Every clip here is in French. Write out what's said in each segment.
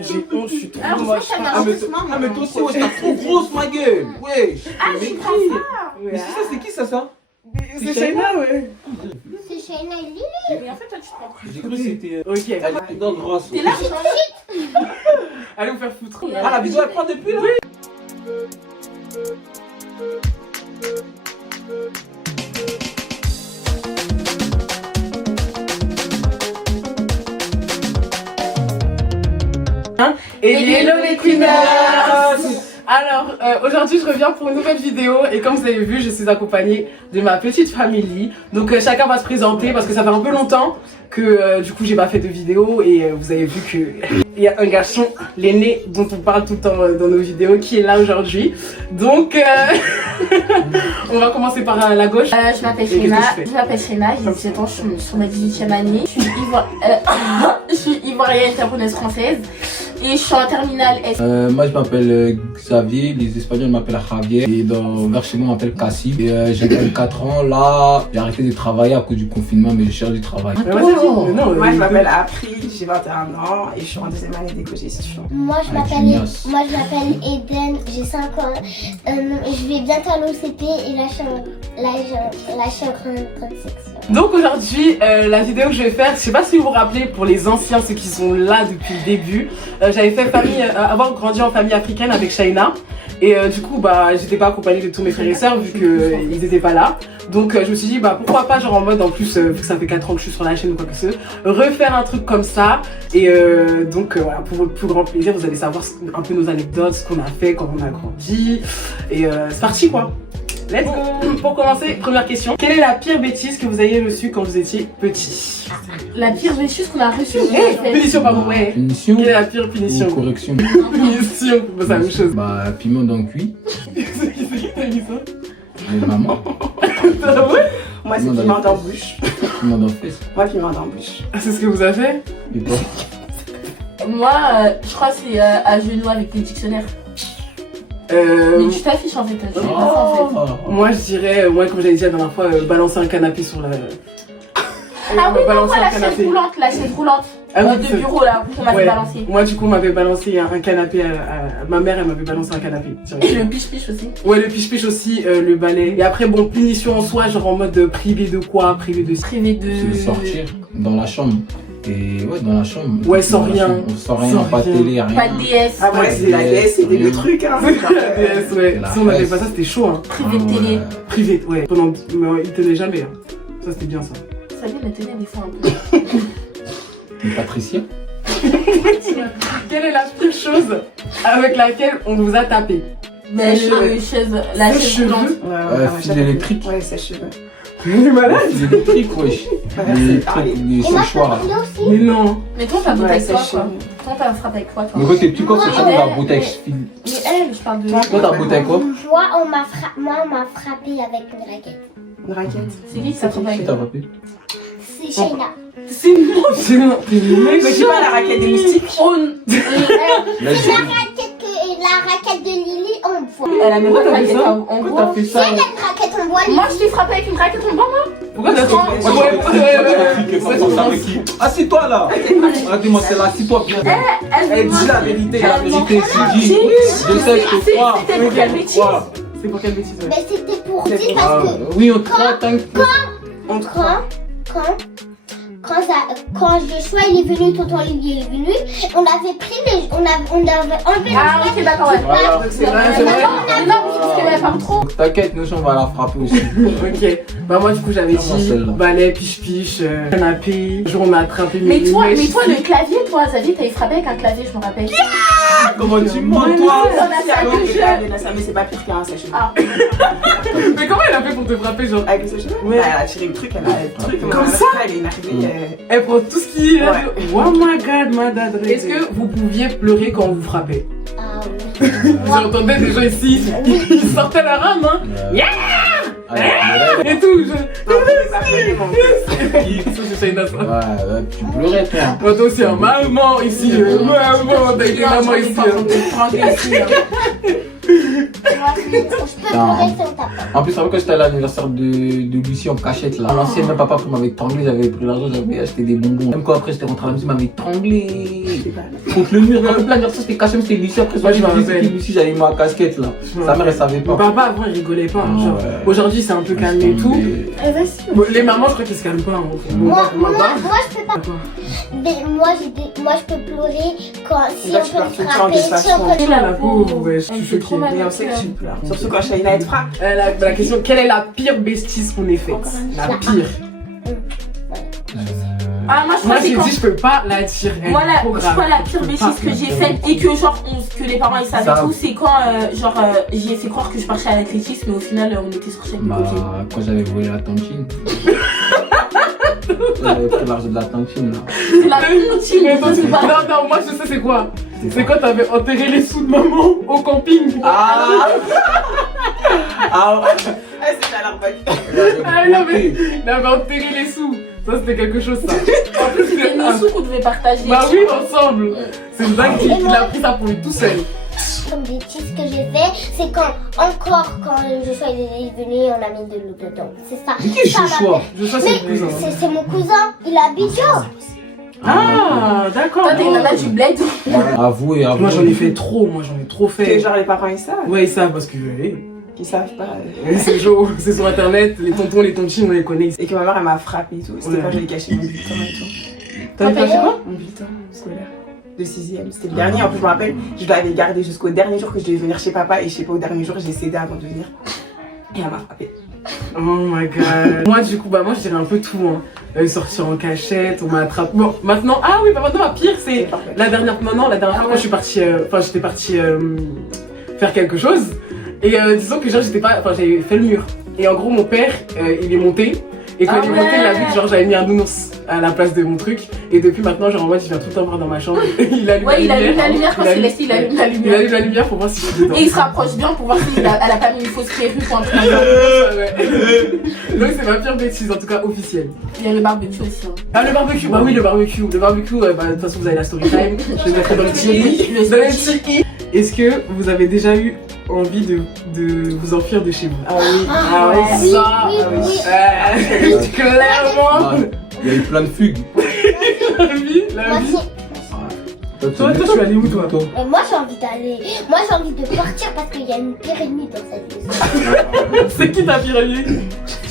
J'ai honte, je suis trop Alors, moche. Ah mais toi aussi, ouais, t'es trop grosse ma gueule. Ouais. Ah, je comprends ça. Mais c'est qui ça? C'est Shaina, ouais. C'est Shaina et Lily. Mais en fait, toi, tu te prends. J'ai cru que c'était... Ok. Elle est dans grosse. T'es là, je Allez vous faire foutre. Ah la vidéo elle prend depuis là? Et hello les queeners. Alors aujourd'hui je reviens pour une nouvelle vidéo et comme vous avez vu je suis accompagnée de ma petite famille. Donc chacun va se présenter parce que ça fait un peu longtemps que du coup j'ai pas fait de vidéo et vous avez vu que il y a un garçon, l'aîné dont on parle tout le temps dans nos vidéos qui est là aujourd'hui. Donc on va commencer par la gauche. Je m'appelle Shaina, j'ai 17 ans, je suis sur ma 18e année. Je suis ivoirienne, camerounaise, française. Et je suis en terminale S. Moi je m'appelle Xavier, les Espagnols m'appellent Javier et vers chez moi on m'appelle Cassim. Et j'ai 24 ans, là j'ai arrêté de travailler à cause du confinement mais je cherche du travail. Moi je m'appelle April, j'ai 21 ans et je suis en deuxième année d'éco-gestion. Moi je m'appelle Eden, j'ai 5 ans. Je vais bientôt à l'OCP et là je suis en grande section. Donc aujourd'hui, la vidéo que je vais faire, je sais pas si vous vous rappelez, pour les anciens, ceux qui sont là depuis le début, j'avais fait avoir grandi en famille africaine avec Shaina. Et du coup, j'étais pas accompagnée de tous mes frères et sœurs vu qu'ils étaient pas là. Donc je me suis dit, pourquoi pas, genre en mode, en plus, vu que ça fait 4 ans que je suis sur la chaîne ou quoi que ce soit, refaire un truc comme ça. Et donc voilà, pour votre plus grand plaisir, vous allez savoir un peu nos anecdotes, ce qu'on a fait quand on a grandi. Et c'est parti quoi. Let's go. Pour commencer, première question. Quelle est la pire bêtise que vous ayez reçue quand vous étiez petit? La pire bêtise qu'on a reçue. Punition, pardon, ouais. Punition. Quelle est la pire punition? Ou correction. Punition, c'est la même chose. Piment dans le cuit. C'est qui t'a dit ça? Mais maman. Ah ouais? Moi c'est piment dans bouche. Piment dans fesse. Moi piment dans bouche. Ah, c'est ce que vous avez fait? Et toi? Moi, je crois que c'est à genoux avec les dictionnaires. Mais tu t'affiches en fait, tu fais pas ça en fait. Moi je dirais, comme j'avais dit la dernière fois, balancer un canapé sur la... Ah oui, non, moi la chaise roulante, Ah oui, de bureau là, qu'on m'avait balancé. Moi du coup on m'avait balancé un canapé, ma mère elle m'avait balancé un canapé. Et le piche-piche aussi. Ouais, le piche-piche aussi, le balai. Et après bon, punition en soi, genre en mode privé de quoi? Privé de... C'est sortir dans la chambre. Et ouais, dans la chambre. Ouais, sans rien. Sans rien, pas de télé, rien. Pas de DS. Ah ouais, c'est la DS, c'est des vieux trucs hein. La DS, ouais. Si on avait pas ça, c'était chaud hein. Privé de télé. Privé, ouais. Pendant... Mais il tenait jamais. Hein. Ça c'était bien ça. Ça vient la télé des fois un peu. Une Patricia. Quelle est la pire chose avec laquelle on vous a tapé? La chaise roulante. Fil électrique. Ouais, sèche-cheveux. Il est malade. Fil électrique, wesh. Les trucs, les séchoirs. Mais non. Mais toi t'as bouteille avec quoi toi? Toi t'as frappé avec quoi toi? Mais quand t'es petit, quand c'est ça, t'as bouteille. Mais elle, je parle de... Toi t'as bouteille quoi? Moi on m'a frappé avec une raquette. Une raquette. C'est qui qui t'a frappé avec Qui toi? t'a frappé? C'est Shaina. C'est moi. C'est moi. Mais j'ai pas la raquette des moustiques. La raquette de Lily en bois. Elle a même pas de raquette en Pourquoi bois. t'as fait ça? Elle a une raquette en bois. Moi je t'ai frappé avec une raquette en bois moi? Pourquoi t'as fait? Assis-toi là! Dis-moi, c'est là, assis-toi bien. Elle dit la vérité. La vérité, c'est dit. Je sais que je te crois. C'était pour quelle bêtise? C'est pour quelle bêtise? Mais c'était pour dire parce que Oui, on te croit, t'inquiète. quand Joshua il est venu, tonton Lily est venu, on avait pris on avait enlevé Ah ok d'accord ouais. Voilà, c'est vrai, c'est vrai. Non parce qu'elle parle trop. T'inquiète, nous on va la frapper aussi. Ok, moi du coup j'avais dit celle-là. balai, piche-piche, canapé, jour on a attrapé Mais toi le clavier, toi Xavier, t'avais frappé avec un clavier, je me rappelle. Comment tu mens toi? Mais c'est pas pire qu'un sèche-cheveux. Ah. Mais comment elle a fait pour te frapper genre? Avec le sèche-cheveux? Ouais. Elle a tiré le truc, elle a le truc. Comme ça? Elle est arrivée. Elle prend tout ce qui est... Ouais. Oh my god, madame. Est-ce que vous pouviez pleurer quand on vous frappait? Ah oui. J'entendais des gens ici, ils sortaient la rame hein. Et tout, ça c'est Shaina ça. Ouais, tu pleurais toi. Moi toi aussi, hein. Maman ici, maman, t'as été maman ici. Je peux pleurer si on tape. En plus, quand j'étais à l'anniversaire de Lucie en cachette là, à l'ancienne, même papa m'avait étranglé, j'avais pris l'argent, j'avais acheté des bonbons. Même quand après j'étais rentré à la maison, il m'avait étranglé. Contre le mur, quand l'anniversaire c'était caché, c'était Lucie. Après, Moi, je me rappelle. Lucie, j'avais mis ma casquette là. Sa mère elle savait Mon pas. papa avant il rigolait pas. Ah, Genre, ouais. aujourd'hui c'est un peu calmé et tout. Vas-y. Bon, les mamans je crois qu'ils se calment pas. Hein. Moi, Bon, je peux pas. Mais moi, je peux pleurer quand si Là, on tu peut pleures me tout le temps, frapper, des si façons. on peut. la pauvre, ouais, je suis Elle fait choquée. trop mal. Mais on sait que tu pleures. Surtout quand Shaina elle te frappe. La question, quelle est la pire bêtise qu'on ait faite? La pire. Ah, moi, je Moi crois que c'est j'ai quand. dit je peux pas la dire. elle Moi, est trop je grave. crois la pire Je peux bêtise pas. que j'ai faite et que genre que les parents ils savaient Ça. tout, c'est quand j'ai fait croire que je partais à l'athlétisme mais au final on était sortis avec mes Bah, copines. quand j'avais volé la tantine. J'avais pris l'argent de la tantine là. C'est la routine, Mais toi, c'est pas. non, moi je sais c'est quoi. C'est quand t'avais enterré les sous de maman au camping. Ah Ah, c'est à l'arbaque. Ah, non, mais il avait enterré les sous. Ça c'était quelque chose ça. En plus C'était nos sous qu'on devait partager. Bah oui, ensemble. C'est une dingue qu'il a pris ça pour lui tout seul. Comme bêtise que j'ai fait, c'est quand Joshua est venu, on a mis de l'eau dedans. C'est ça. Qui est Ça m'a Joshua? Je sais c'est le cousin. C'est mon cousin, il habite là. Ah, d'accord. Toi t'es une nana du bled. Avouez. Moi j'en ai fait trop, moi j'en ai trop Que fait. genre les parents ils savent. Ouais, ils savent parce que Ils savent pas. c'est chaud, c'est sur internet, les tontons, les tontines, on les connaît. Et que ma mère elle m'a frappé et tout. C'était Ouais. quand j'avais caché mon bulletin et tout. T'as fait quoi? Mon bulletin scolaire de 6ème. C'était le dernier. En plus, je me rappelle, je l'avais gardé jusqu'au dernier jour que je devais venir chez papa. Et je sais pas, au dernier jour, j'ai cédé avant de venir. Et elle m'a frappé. Oh my god. Moi du coup, bah moi je dirais un peu tout. Hein. Sortir en cachette, on m'a attrapé. Bon, maintenant, ah oui, bah maintenant ma pire c'est la dernière fois quand je suis partie, j'étais partie faire quelque chose. Et disons que genre j'avais fait le mur. Et en gros mon père, il est monté. Et quand Ah il est monté, il a vu ouais. que genre j'avais mis un nounours à la place de mon truc. Et depuis maintenant, genre en mode, il vient tout le temps voir dans ma chambre. Il allume Ouais, il allume la lumière quand c'est laissé, il allume la Il lumière. allume la lumière pour voir si je suis dedans. Et il se rapproche bien pour voir si elle a pas mis une fausse perruque ou un truc. Ouais. Donc c'est ma pire bêtise, en tout cas officielle. Il y a le barbecue aussi. Hein. Ah le barbecue, bah oui le barbecue. Le barbecue, bah de toute façon vous avez la story time. Je les mettrai dans le petit Le Dans le petit. Est-ce que vous avez déjà eu envie de vous enfuir de chez vous? Ah oui. Ah ouais, Oui, ça. oui. Clairement. Il y a eu plein de fugues. La vie, la Moi, vie. si- Toi, tu es allé où toi? moi j'ai envie d'aller. Moi j'ai envie de partir parce qu'il y a une pire ennemie dans cette maison. C'est qui ta pire amie?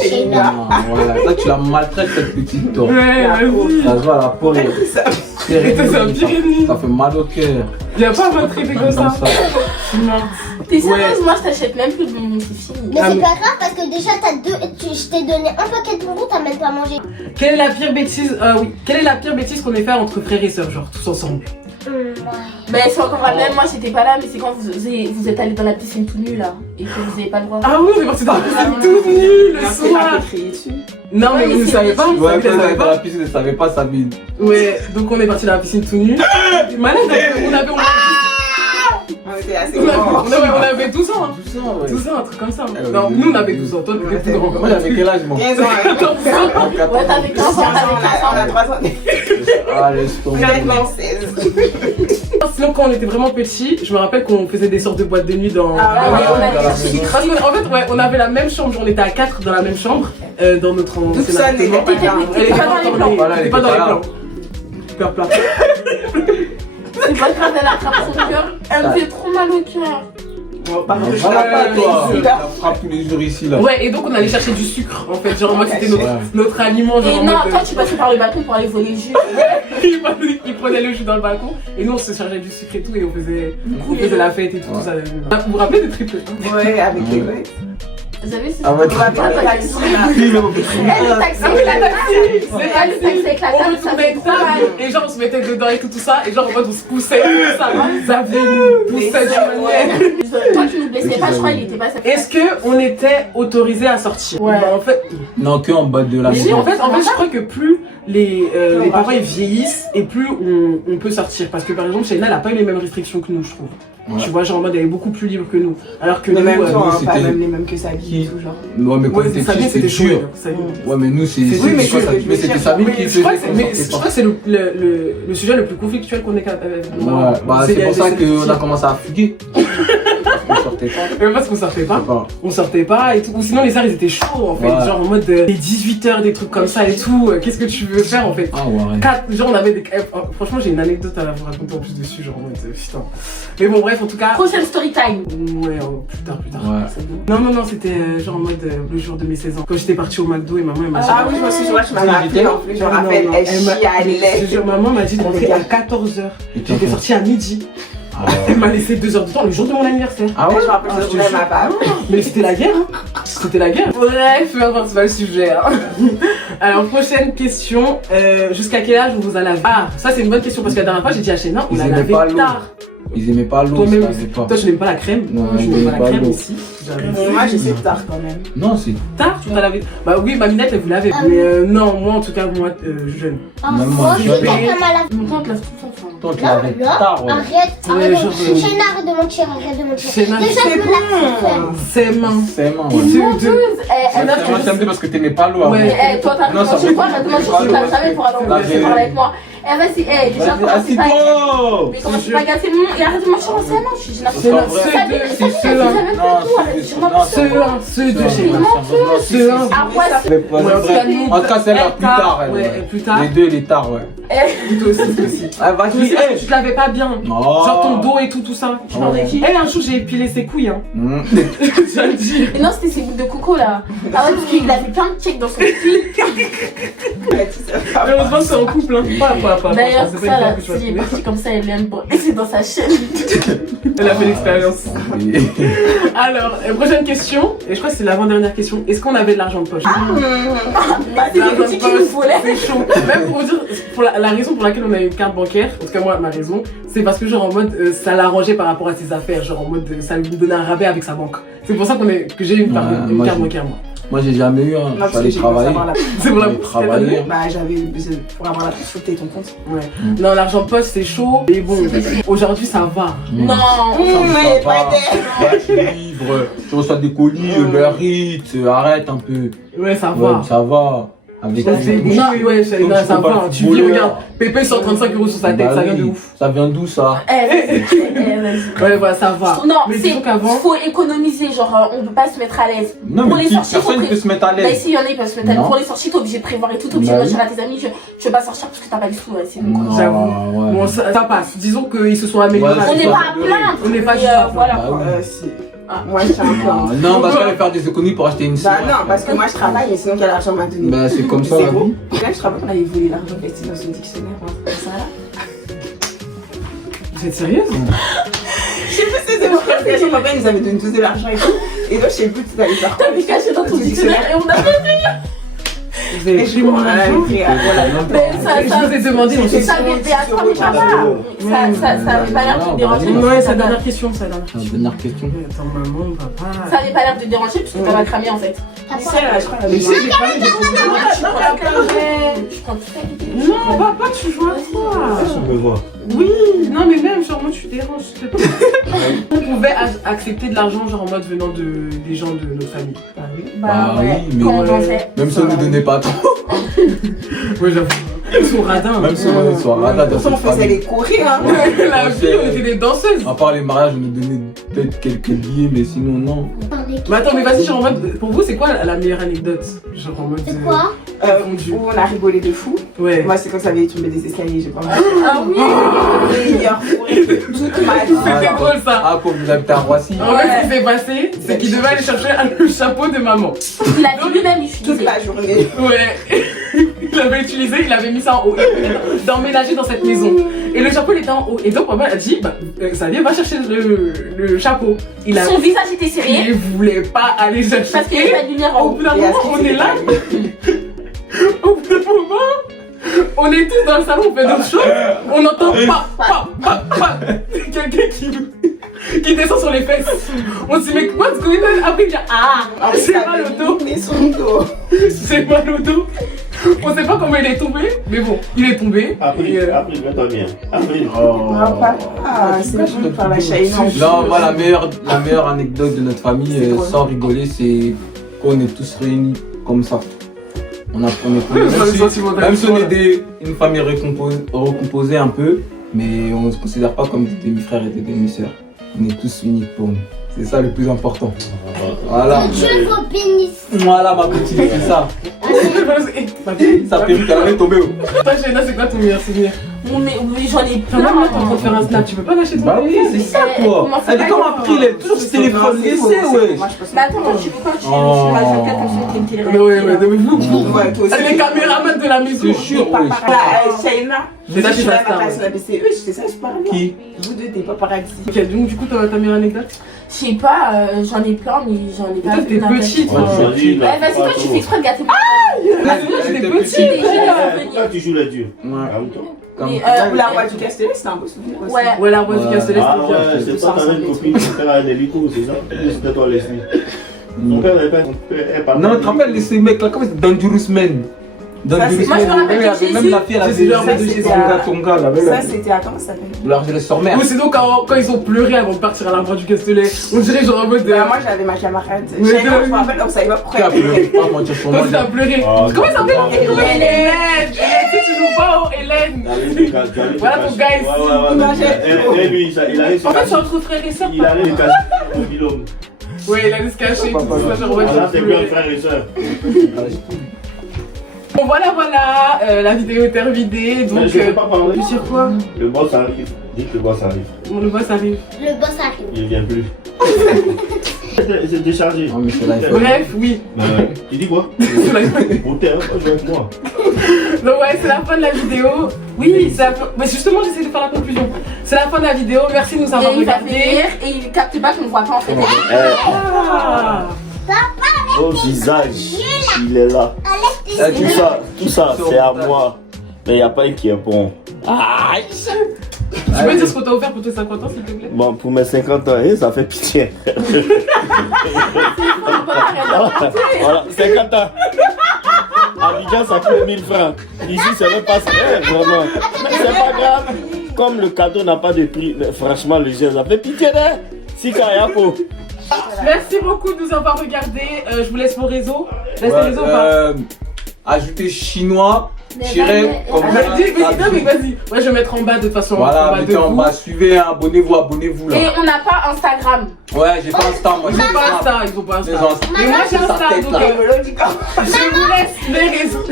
Et là, Ah, voilà. Toi, tu la maltraites cette petite toi. Ouais, vas-y. Ça se voit à la peau. C'est un pire ennemi. Ça fait mal au cœur. Y'a pas à traiter comme ça. Je suis morte. T'es sérieuse, Ouais. moi je t'achète même plus de bonbons, c'est fini. mais Ah, c'est mais- pas grave parce que déjà je t'ai donné un paquet de bonbons, t'as même pas mangé. Quelle est la pire bêtise oui. Quelle est la pire bêtise qu'on ait fait entre frères et sœurs, genre tous ensemble? Mais c'est encore la même, moi j'étais pas là, mais c'est quand vous êtes allés dans la piscine tout nu là et que vous avez pas le droit. Ah oui, on est parti dans la piscine tout nu le Merci soir. à crier dessus. Non mais Ouais, vous ne c'est savez pas, vous Ouais, savez quand elle savez était dans pas. la piscine, elle savait pas sa bide. Ouais, donc on est parti dans la piscine tout nu. Malade, On était assez on grands. avait 12 ans. Hein. Tout ça, ouais. 12 ans, un truc comme ça. ouais, Non, ouais. nous on avait 12 ans, toi tu étais plus grand. Moi, j'avais quel âge, moi 15 ans. hein. Ouais, t'avais 15 ans, t'avais 15 On a ans. 3 ans. Ah, laisse tomber. Peut-être même 16. Sinon quand on était vraiment petits, je me rappelle qu'on faisait des sortes de boîtes de nuit dans... Ah ouais, on dans la allait chercher maison. des Parce qu'en fait, ouais, on avait la même chambre, on était à 4 dans la même chambre, dans notre ancien Toute seule, appartement. t'étais pas Elle était pas dans les plans. Voilà, elle était pas était dans les pas là. plans. Super plat. C'est pas grave, elle attrape son cœur. Elle me fait trop mal au cœur. Par contre, je Voilà tape pas, pas, toi. toi. La frappe tous les jours ici, là. Ouais, et donc on allait chercher du sucre en fait, genre moi c'était Ouais. notre aliment. Genre Et en non, mode, toi tu passais par le balcon pour aller voler le jus. il prenait le jus dans le balcon et nous on se chargeait du sucre et tout et on faisait la fête et tout, tout ça. Vous vous rappelez des triples? Ouais, avec les gosses. Vous savez, c'est Ah ouais, On va faire le taxi là. Oui, mais on peut Le taxi avec la table. Le taxi avec la On table, ça retournait fait et tout trop mal. et genre on se mettait dedans et tout ça et genre en mode on se poussait et tout ça. Xavier nous poussait du manière. Toi qui nous blessais pas, je crois il était pas ça. Est-ce qu'on était autorisé à sortir? Ouais. Bah, en fait, Non, que en bas de la mais oui, maison. en fait, je crois que plus les parents ils vieillissent et plus on peut sortir. Parce que par exemple, Shaina elle a pas eu les mêmes restrictions que nous, je trouve. Ouais. Tu vois, genre en mode elle est beaucoup plus libre que nous. Alors que Les nous, mêmes gens, hein, c'était- pas même les mêmes que sa vie et tout, genre. Ouais, mais quand ouais, t'es sa vie petit, c'était c'est chaud. dur. Ouais, mais nous, c'est. Oui, mais quoi, ça- mais c'était Sabine qui Je crois que faisait. c'est- mais qu'on je sortait crois que c'est le sujet le plus conflictuel qu'on ait. pas. Ouais, bah c'est pour ça qu'on a commencé à fuguer. On sortait pas. Mais parce qu'on sortait pas. On sortait pas et tout. Ou sinon les soirs ils étaient chauds en fait. Ouais. Genre en mode les 18h, des trucs comme ça et tout. Qu'est-ce que tu veux faire en fait? Ah ouais. Genre on avait des. Franchement j'ai une anecdote à vous raconter en plus dessus. Genre en mode putain. Mais bon bref en tout cas. Prochaine story time. Ouais, plus tard. Ouais. C'est bon. Non, c'était genre en mode le jour de mes 16 ans. Quand j'étais partie au McDo et maman elle m'a dit. Ah oui, je me suis je m'avais appelé en plus, je me rappelle, elle chialait. Je te jure, maman m'a dit de rentrer à 14h. J'étais sortie à midi. Ah ouais. Elle m'a laissé 2 heures de temps le jour de mon anniversaire. Ah ouais. Je me rappelle, Ah, je je te ne jure. m'a pas. Mais c'était la guerre, hein. C'était la guerre. Bref, peu importe, c'est pas le sujet. Hein. Alors, prochaine question. Jusqu'à quel âge on vous a lavé? Ah, ça c'est une bonne question parce que la dernière fois j'ai dit à Chéna, on Ils l'a aimaient lavé pas l'eau. tard. Ils aimaient pas l'eau, Toi-même, ça pas. toi je n'aime pas la crème. Non, Moi, je ils n'aime pas aimaient la pas crème l'eau. aussi. Moi, je sais tard quand même. Non, c'est Tard, tu t'as lavé. Bah oui, ma minette elle vous l'avait. Ah Mais non, moi en tout cas, moi jeune. Oh, Même moi moi, aussi, je vais- quelqu'un m'a lavé. Mon temps, te lave tout le temps. toi qui l'avais Non, tard, ouais. Arrête, Ouais, arrête. genre, Chéna, arrête de mentir, arrête de mentir. Chéna, Déjà, je me lave tout seul. ses mains. C'est moi, Deux, ouais. deux. Elle a Moi, j'aime bien parce que t'aimais pas l'eau avant. Ouais. Eh, toi, t'as Non, ça menti fait- quoi? T'as demandé c'est pas si tu l'as l'eau, jamais pour aller la en vérité. parler avec moi. Eh, vas-y, eh, déjà, Vas-y, commence pas. assis-toi. Mais comment tu vas gâter mon. Et arrête de mentir en CM1, je suis Parce qu'en vrai, c'est ceux-là. Ceux deux chez moi. Ceux-là. Ah, ouais, c'est. En tout cas, celle-là, plus tard, elle. Ouais, plus tard. Les deux, elle est tard, ouais. Toi aussi, toi aussi. Ah, Toi vas-y, aussi, parce que hey. tu te lavais pas bien. Non. Genre ton dos et tout ça. Tu parles de qui? Eh, un jour j'ai épilé ses couilles, hein. Je le dis. Et non, c'était ses boucles de coco là. Ah ouais, parce qu'il avait plein de checks dans son cul. Heureusement que c'est en couple, hein. Pas. D'ailleurs, C'est pas ça une là, fois que tu vas s'il est trouver. parti comme ça, elle aime pour. Et c'est dans sa chaîne. Elle a fait l'expérience. Alors, prochaine question. Et je crois que c'est l'avant-dernière question. Est-ce qu'on avait de l'argent de poche? Bah, c'est les petits qui nous voulaient. C'est chaud. Même pour vous dire, pour la raison pour laquelle on a une carte bancaire, en tout cas moi, ma raison, c'est parce que genre en mode ça l'arrangeait par rapport à ses affaires. Genre en mode ça lui donnait un rabais avec sa banque. C'est pour ça que j'ai une, Ouais, une moi, carte j'ai- bancaire moi. Moi, j'ai jamais eu, hein. Moi, Fallait j'ai travailler. C'est pour la Fallait travailler. Bah, j'avais besoin pour avoir la puce, faut que t'aies ton compte. Ouais. Non, l'argent de poche c'est chaud. Mais bon, aujourd'hui ça va. Non. Mais pas Livre, tu reçois des colis, Uber Eats, arrête un peu. Ouais, ça Ouais, va. ça va. Avec Ça, c'est- les- non, ouais, Donc, non, tu ça peux pas va. le Tu vis, voler. regarde. Pépé 135 € sur sa tête, Bah ça vient de oui. ouf. Ça vient d'où ça? Eh, vas-y. Ouais, voilà, ça va. Non, Mais c'est. disons qu'avant. Faut économiser, genre, on peut pas se mettre à l'aise. Non, Pour mais les qui- sorties, personne faut ne peut se mettre à Bah, l'aise. ici, il y en a, ils peuvent se mettre à l'aise. Non. Pour les sorties, t'es obligé de prévoir et tout, t'es obligé Bah de dire oui. à tes amis, je vais pas sortir parce que t'as pas du tout, ouais, c'est bon. Non, J'avoue. ouais. Bon, ça passe. Disons qu'ils se sont améliorés. Ouais, On n'est c'est pas pas à plaindre. On n'est pas mais, du tout à Voilà Bah quoi. oui. Si. Moi, je tiens un Ah, peu. non, parce qu'elle va faire des économies pour acheter une Bah, sœur. non, parce que moi, je travaille et sinon, quel argent m'a donné? Bah, c'est comme ça C'est la beau. vie. Là, je travaille qu'on avait volé l'argent investi dans son dictionnaire. Ça là? Vous êtes sérieuse? Je sais plus si c'est mon frère, parce que papa, il nous avait donné tous de l'argent et tout. Et donc, je sais plus si t'allais faire quoi. T'avais caché dans ton dictionnaire et on a. Vous avez pris mon argent? Mais ça, Je vous ai demandé ça, une question. ça avait été à toi, mais ça va. Ça avait pas l'air de te déranger. Ouais, c'est la dernière question, c'est la dernière La question. dernière question. Attends, maman, papa. Ça avait pas l'air de te déranger puisque t'as pas cramé en fait. Je crois Mais si, j'ai pas mis de Je prends tout ça. Non, papa, tu joues à quoi? Je me vois. Oui, non, mais même, genre, moi, tu déranges. s'il te plaît. On pouvait accepter de l'argent, genre, en mode venant des gens de notre famille. Ah oui. Bah oui, mais Comment on ouais. pensait? Même si on ne donnait pas trop. Ouais, j'avoue. Ils sont radins. Même si on soit radin dans Pourtant, on cette faisait famille. les courir, hein. La vie, on était des danseuses. À part les mariages, on nous donnait peut-être quelques billets, mais sinon, non. Mais attends, mais vas-y, genre, en mode, pour vous, c'est quoi la meilleure anecdote? Genre, en mode. C'est quoi? Fondu. Où on a rigolé de fou. Ouais. Moi, c'est quand ça avait tombé des escaliers, j'ai pas mal. Ah oui. Meilleur fourré de toute ma vie. C'était drôle, ça. Ah, quand vous habitez à Roissy. En fait, ce qui s'est passé, c'est qu'il devait aller chercher le chapeau de maman. Il a dit lui-même, il Toute utilisait. la journée. Ouais. Il l'avait utilisé, il avait mis ça en haut. Il venait d'emménager dans cette maison. Et le chapeau, il était en haut. Et donc, maman a dit, bah, Xavier, va chercher le chapeau. Son visage était serré Il voulait pas aller chercher. parce qu'il n'y avait pas de lumière en Au haut. bout d'un moment, on est là. Au bout d'un moment, on est tous dans le salon, on fait d'autres choses. On entend pas. Quelqu'un qui descend sur les fesses. On se dit, mais what's going on? Après, il dit, ah, j'ai mal au dos. Mais son dos. J'ai mal au dos. On sait pas comment il est tombé, mais bon, il est tombé. April, Et, April, mets-toi bien. April. Ah, papa, c'est bon par la chaîne. Non, moi, la meilleure anecdote de notre famille, sans rigoler, c'est qu'on est tous réunis comme ça. On est même si on est une famille recomposée un peu, mais on ne se considère pas comme des demi-frères et des demi-sœurs. On est tous unis pour nous. C'est ça le plus important. Voilà. Dieu vous bénisse. Voilà ma petite, c'est ça. Ça permet qu'elle est tombée. Toi, Shaina, c'est quoi ton meilleur souvenir? Oui, j'en ai Enfin, même là, t'es en train plein. de faire un snap, tu peux pas lâcher ton Bah oui, c'est ça quoi. Comment ça Elle est va, comme quoi. après, il est toujours ce téléphone laissé, ouais. Moi, je passe Mais attends, tu peux pas, tu Oh. vas faire attention avec une télé. Mais ouais, mais vous. Ouais, toi aussi. C'est les caméramans de la maison. C'est sûr, T'es oui. paparazzi. Shaina. Mais là, je suis pas la star. sur la BCE, j'étais ça, je parlais. Qui? Vous deux, t'es paparazzi. Ok, donc du coup, ta meilleure anecdote? Je sais pas, j'en ai plein, mais j'en ai pas. Toi, t'es une en tête. petite. Ouais, tu choisis, là. Ouais, vas-y, toi, tu fais exprès de gâter mon J'étais Elle petite. était Pourquoi tu joues les dieux? Ouais. Calme-toi. Comme- Mais, La roi du Castellet, c'était un beau souvenir aussi. Ouais. Ouais, la voix du Ouais. Castellet, Ah c'était bien. ouais, c'est toi, t'avais une copine, ton père a un hélico, c'est ça? C'était toi, Leslie. Ton père n'avait pas. Elle parlait. Non, tu te rappelles ces mecs là, comment c'est Dangerous Men? Dangerous Moi, je me Men, rappelle il y de avait Jésus. même la fille, elle avait Jésus, leur mère de Jésus, Jésus. Tonga, là, Ça, c'était à comment ça s'appelle? l'Argelès sur mer. Ou sinon, quand ils ont pleuré avant de partir à la voix du Castellet, on dirait genre en mode. Moi, j'avais ma camarade. Mais Shaina, de- je me rappelle, on savait pas pourquoi Qui a elle pleurait. pleuré? Pas mentir sur Quand moi. tu as pleuré. Ah, Comment il s'appelle? non. Hélène. Tu sais, tu joues pas, oh, Hélène. Voilà ton gars ici. Et lui, il allait se En fait, je cacher. suis entre frères et sœurs. Il allait se cacher au binôme. Ouais, il allait se cacher. Papa, tout ça, genre, ouais, Voilà, j'ai c'est plus un pleuré. frère et soeur. Bon, voilà, la vidéo est terminée. Donc, Mais je ne peux pas parler. tu sur quoi? Le boss arrive. Dites le boss arrive. Bon, le boss arrive. Le boss arrive. Il ne vient plus. C'est déchargé. Oh, mais c'est l'iPhone. Bref, oui. Tu dis quoi? C'est la- Pour terre, pas jouer avec moi. Donc ouais, c'est la fin de la vidéo. Oui, c'est la fin. Mais justement, j'essaie de faire la conclusion. C'est la fin de la vidéo. Merci de nous avoir Et il va regardés. venir et il capte pas qu'on ne voit pas en fait. Ah. Vos visages, il est là. Ah, tu- Tout ça, c'est à moi. Mais il n'y a pas un qui est bon. Tu peux dire ce qu'on t'a offert pour tes 50 ans, s'il te plaît? Bon, pour mes 50 ans, ça fait pitié. Voilà, 50 ans. Abidjan, ça coûte 1000 francs. Ici, c'est même pas ça. Vraiment. C'est pas grave. Comme le cadeau n'a pas de prix, mais franchement, le geste, ça fait pitié, hein. Si quand il y a faux. Merci beaucoup de nous avoir regardés. Je vous laisse mon réseau. Laisse Ouais, le réseau ou pas? ajouter chinois, Mais tiret, jamais- comme Mais ça. dis, non, mais vas-y. Moi, je vais mettre en bas de toute façon. Voilà, en bas de mettez en vous. bas, suivez, hein, abonnez-vous Et là. on n'a pas Instagram. Ouais, j'ai pas Insta, moi Ils j'ai ont pas Insta, ils ont pas Insta. Les Insta. Mais moi, j'ai Sa Insta, tête, donc là. je vous laisse les réseaux.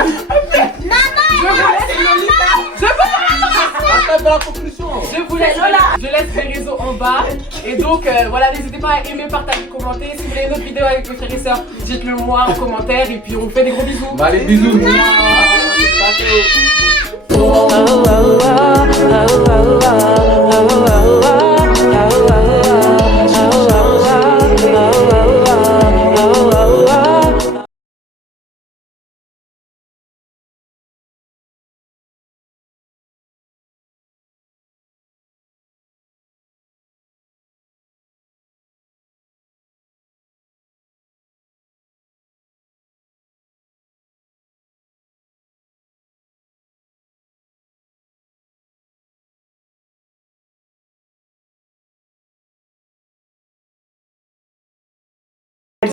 Je vous laisse les réseaux en bas. Et donc, voilà, n'hésitez pas à aimer, partager, commenter. Si vous voulez une autre vidéo avec mes frères et sœurs, dites-le moi en commentaire. Et puis, on vous fait des gros bisous. Bah, allez, bisous. Oh, oh, oh, oh, oh, oh.